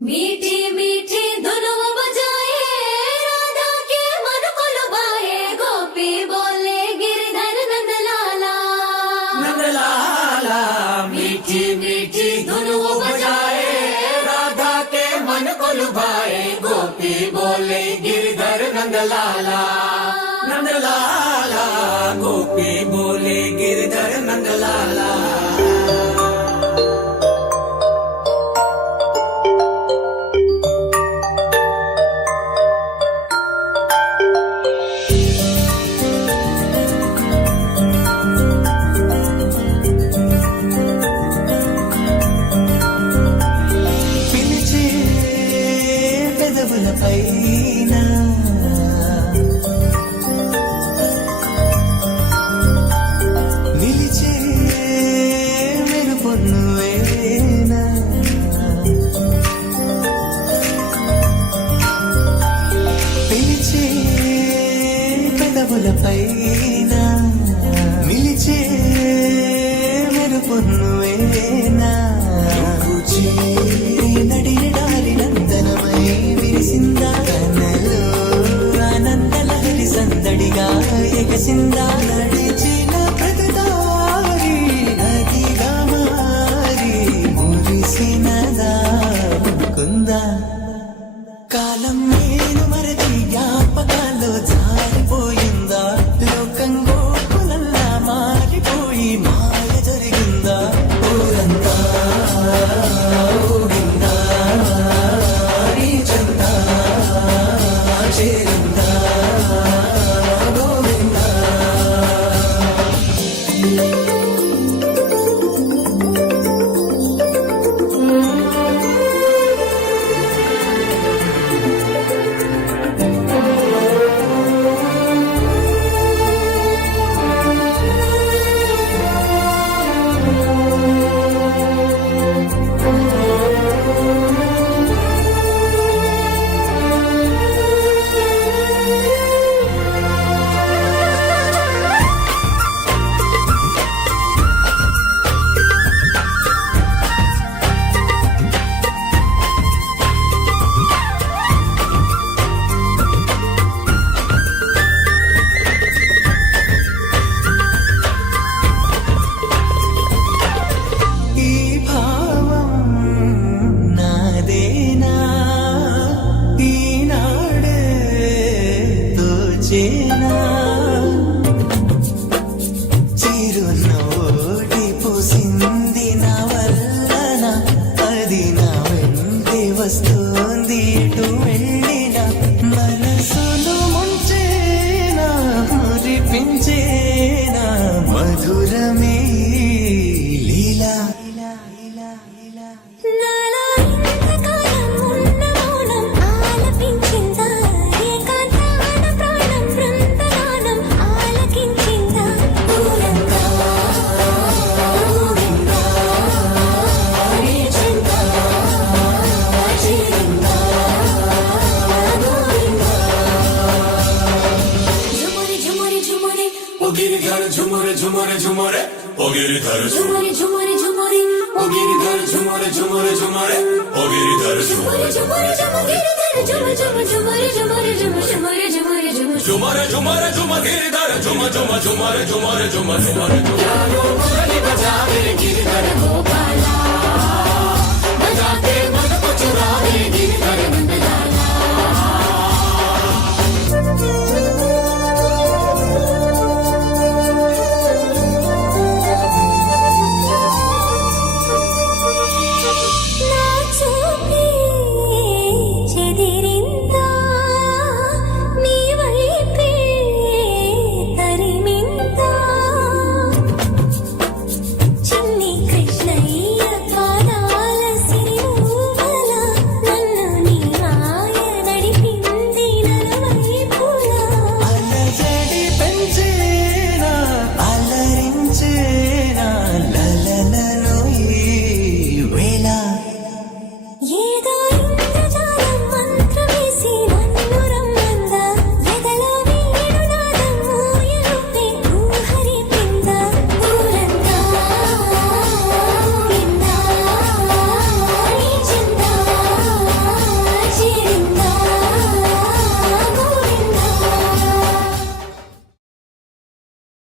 मीठी मीठी धुनों बजाए राधा के मन को लुभाए गोपी बोले गिरधर नंदलाला नंदलाला। मीठी मीठी धुनों बजाए राधा के मन को लुभाए गोपी बोले गिरधर नंदलाला नंदलाला। गोपी बोले गिरधर नंदलाला। పైన నిలిచే మెరుపొన్నువేనా పిలిచే పెదవుల పైన నిలిచే మెరుపొన్నువేనా నడియడాలి నందనమై విరిసిందా కన్నలో ఆనందలహరి సందడిగా ఎగసిందా నడిచిన ప్రతిదారి నదిగా మారి మురిసినదా కుందా కాలం నేను మరచి జ్ఞాపకాల్లో జారిపోయిందా లోకం గోపులల్లా మారిపోయి మాయ జరిగిందా ఊరంతా చిరునవ్వుటి పూసింది నా వల్లన అది నా వెంటే వస్తుంది ఎటు వెళ్ళిన మనసును ముంచేనా మురిపించేనా మధురమే లీలా गिरधर झुमरे झुमरे झुमरे ओ गिरधर झुमरे झुमरे झुमरे ओ गिरधर झुमरे झुमरे झुमरे ओ गिरधर झुमरे झुमरे झुमरे झुमरे झुमरे झुमरे झुमरे झुमरे झुमरे झुमरे झुमरे गिरधर झुम झुम झुमरे झुमरे झुमरे झुमरे झुमरे बजावे गिरधर गोपाल।